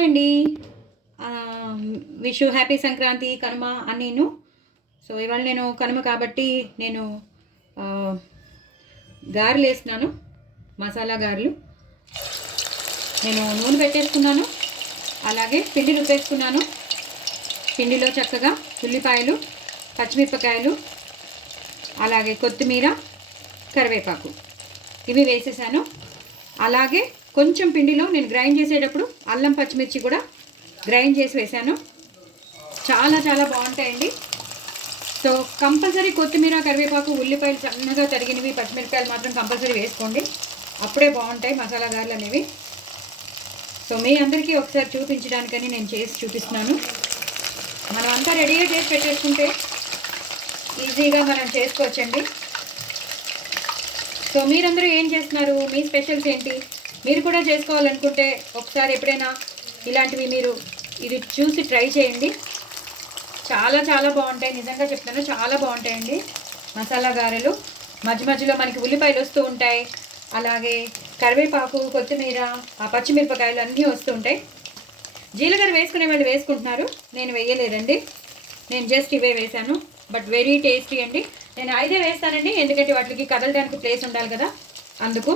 Hi అండి. Wish happy Sankranti, Kanuma అన్నీను. So ఇవాళ నేను కనుమ కాబట్టి నేను గారెలు వేస్తున్నాను, మసాలా గారెలు. నేను నూనె పెట్టేసుకున్నాను, అలాగే పిండి రుబ్బేసుకున్నాను. పిండిలో చక్కగా ఉల్లిపాయలు, పచ్చిమిరపకాయలు, అలాగే కొత్తిమీర, కరివేపాకు ఇవి వేసేసాను. అలాగే కొంచెం పిండిలో నేను గ్రైండ్ చేసేటప్పుడు అల్లం పచ్చిమిర్చి కూడా గ్రైండ్ చేసి వేసాను. చాలా చాలా బాగుంటాయండి. సో కంపల్సరీ కొత్తిమీర, కరివేపాకు, ఉల్లిపాయలు సన్నగా తరిగినవి, పచ్చిమిరపకాయలు మాత్రం కంపల్సరీ వేసుకోండి, అప్పుడే బాగుంటాయి మసాలా గారెలు అనేవి. సో మీ అందరికీ ఒకసారి చూపించడానికని నేను చేసి చూపిస్తున్నాను. మనం అంతా రెడీగా చేసి పెట్టేసుకుంటే ఈజీగా మనం చేసుకోవచ్చండి. సో మీరందరూ ఏం చేస్తున్నారు? మీ స్పెషల్స్ ఏంటి? మీరు కూడా చేసుకోవాలనుకుంటే ఒకసారి ఎప్పుడైనా ఇలాంటివి మీరు ఇది చూసి ట్రై చేయండి. చాలా చాలా బాగుంటాయి, నిజంగా చెప్తాను, చాలా బాగుంటాయండి మసాలా గారెలు. మధ్య మధ్యలో మనకి ఉల్లిపాయలు వస్తూ ఉంటాయి, అలాగే కరివేపాకు, కొత్తిమీర, పచ్చిమిరపకాయలు అన్నీ వస్తూ ఉంటాయి. జీలకర్ర వేసుకునే వాళ్ళు వేసుకుంటున్నారు, నేను వేయలేదండి. నేను జస్ట్ ఇవే వేసాను, బట్ వెరీ టేస్టీ అండి. నేను 5 వేస్తానండి, ఎందుకంటే వాటికి కదలడానికి ప్లేస్ ఉండాలి కదా, అందుకు.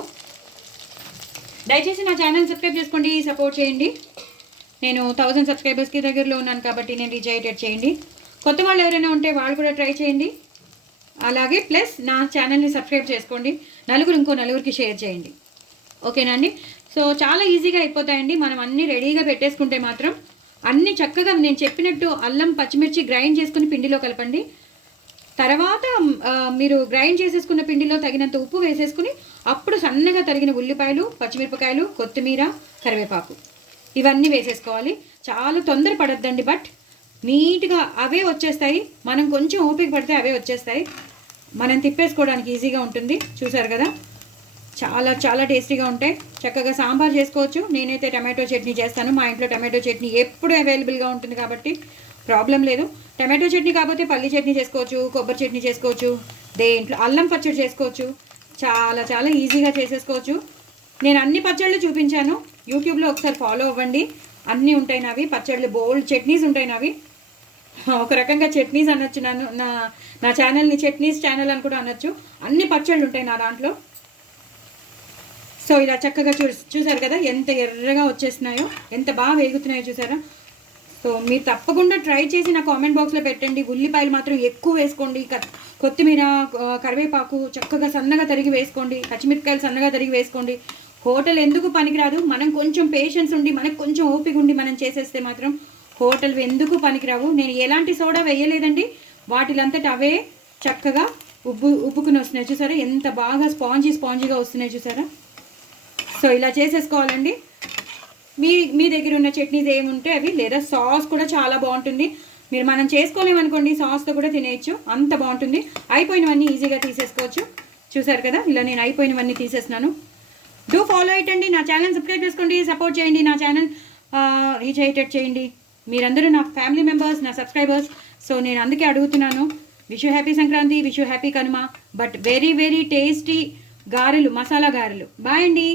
దయచేసి నా ఛానల్ సబ్స్క్రైబ్ చేసుకోండి, సపోర్ట్ చేయండి. నేను 1000 సబ్స్క్రైబర్స్కి దగ్గరలో ఉన్నాను కాబట్టి నేను రీచ్ అయ్యేటట్టు చేయండి. కొత్త వాళ్ళు ఎవరైనా ఉంటే వాళ్ళు కూడా ట్రై చేయండి. అలాగే ప్లస్ నా ఛానల్ని సబ్స్క్రైబ్ చేసుకోండి, ఇంకో నలుగురికి షేర్ చేయండి. ఓకేనా అండి? సో చాలా ఈజీగా అయిపోతాయండి. మనం అన్నీ రెడీగా పెట్టేసుకుంటే మాత్రం అన్నీ చక్కగా నేను చెప్పినట్టు అల్లం పచ్చిమిర్చి గ్రైండ్ చేసుకుని పిండిలో కలపండి. తర్వాత మీరు గ్రైండ్ చేసేసుకున్న పిండిలో తగినంత ఉప్పు వేసేసుకుని అప్పుడు సన్నగా తరిగిన ఉల్లిపాయలు, పచ్చిమిరపకాయలు, కొత్తిమీర, కరివేపాకు ఇవన్నీ వేసేసుకోవాలి. చాలా తొందర పడద్దండి, బట్ నీట్గా అవే వచ్చేస్తాయి. మనం కొంచెం ఓపిక పడితే అవే వచ్చేస్తాయి, మనం తిప్పేసుకోవడానికి ఈజీగా ఉంటుంది. చూసారు కదా, చాలా చాలా టేస్టీగా ఉంటాయి. చక్కగా సాంబార్ చేసుకోవచ్చు. నేనైతే టమాటో చట్నీ చేస్తాను, మా ఇంట్లో టమాటో చట్నీ ఎప్పుడు అవైలబుల్గా ఉంటుంది కాబట్టి ప్రాబ్లం లేదు. టమాటో చట్నీ కాకపోతే పల్లి చట్నీ చేసుకోవచ్చు, కొబ్బరి చట్నీ చేసుకోవచ్చు, దేంట్లో అల్లం పచ్చడి చేసుకోవచ్చు. చాలా చాలా ఈజీగా చేసేసుకోవచ్చు. నేను అన్ని పచ్చళ్ళు చూపించాను, యూట్యూబ్లో ఒకసారి ఫాలో అవ్వండి. అన్నీ ఉంటాయి నావి పచ్చళ్ళు, బోల్డ్ చట్నీస్ ఉంటాయి నావి. ఒక రకంగా చట్నీస్ అనొచ్చు, నా ఛానల్ని చట్నీస్ ఛానల్ అని కూడా అనొచ్చు. అన్ని పచ్చళ్ళు ఉంటాయి నా దాంట్లో. సో ఇలా చక్కగా చూసారు కదా ఎంత ఎర్రగా వచ్చేస్తున్నాయో, ఎంత బాగా వేగుతున్నాయో చూసారా. సో మీరు తప్పకుండా ట్రై చేసి నా కామెంట్ బాక్స్లో పెట్టండి. ఉల్లిపాయలు మాత్రం ఎక్కువ వేసుకోండి, కొత్తిమీర, కరివేపాకు చక్కగా సన్నగా తరిగి వేసుకోండి, పచ్చిమిరపకాయలు సన్నగా తరిగి వేసుకోండి. హోటల్ ఎందుకు పనికిరాదు, మనం కొంచెం పేషెన్స్ ఉండి, మనకు కొంచెం ఓపిక ఉండి మనం చేసేస్తే మాత్రం హోటల్ ఎందుకు పనికిరావు. నేను ఎలాంటి సోడా వేయలేదండి, వాటిలంతట అవే చక్కగా ఉబ్బుకుని వస్తున్నాయి. చూసారా ఎంత బాగా స్పాంజీగా వస్తున్నాయి చూసారా. సో ఇలా చేసేసుకోవాలండి. మీ దగ్గర ఉన్న చట్నీస్ ఏముంటే అవి, లేదా సాస్ కూడా చాలా బాగుంటుంది. మనం చేసుకోలేమనుకోండి, సాస్తో కూడా తినేయచ్చు, అంత బాగుంటుంది. అయిపోయినవన్నీ ఈజీగా తీసేసుకోవచ్చు. చూసారు కదా, ఇలా నేను అయిపోయినవన్నీ తీసేస్తున్నాను. డూ ఫాలో అయ్యండి, నా ఛానల్ సబ్స్క్రైబ్ చేసుకోండి, సపోర్ట్ చేయండి, నా ఛానల్ రీచ్ అయ్యేటట్టు చేయండి. మీరందరూ నా ఫ్యామిలీ మెంబర్స్, నా సబ్స్క్రైబర్స్. సో నేను అందుకే అడుగుతున్నాను, wish happy Sankranti, wish happy Kanuma, but very very tasty గారెలు, మసాలా గారెలు. బాయ్ అండి.